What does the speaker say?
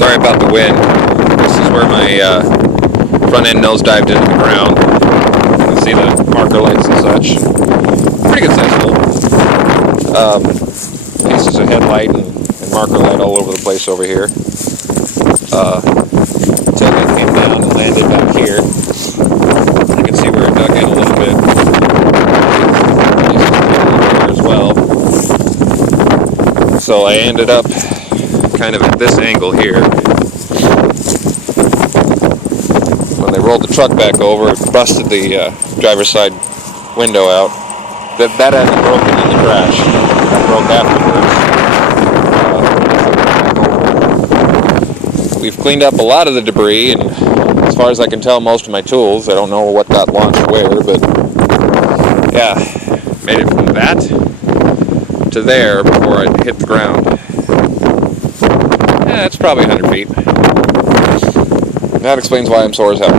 Sorry about the wind. This is where my front end nosedived into the ground. You can see the marker lights and such. Pretty good size hole. Pieces of headlight and marker light all over the place over here. Tailgate came down and landed back here. You can see where it dug in a little bit. Here as well. So I ended up kind of at this angle here. When they rolled the truck back over, it busted the driver's side window out. That hasn't broken in the crash. That broke afterwards. We've cleaned up a lot of the debris, and as far as I can tell, most of my tools. I don't know what got launched where, but yeah, made it from that to there before I hit the ground. Yeah, it's probably 100 feet. That explains why I'm sore as hell.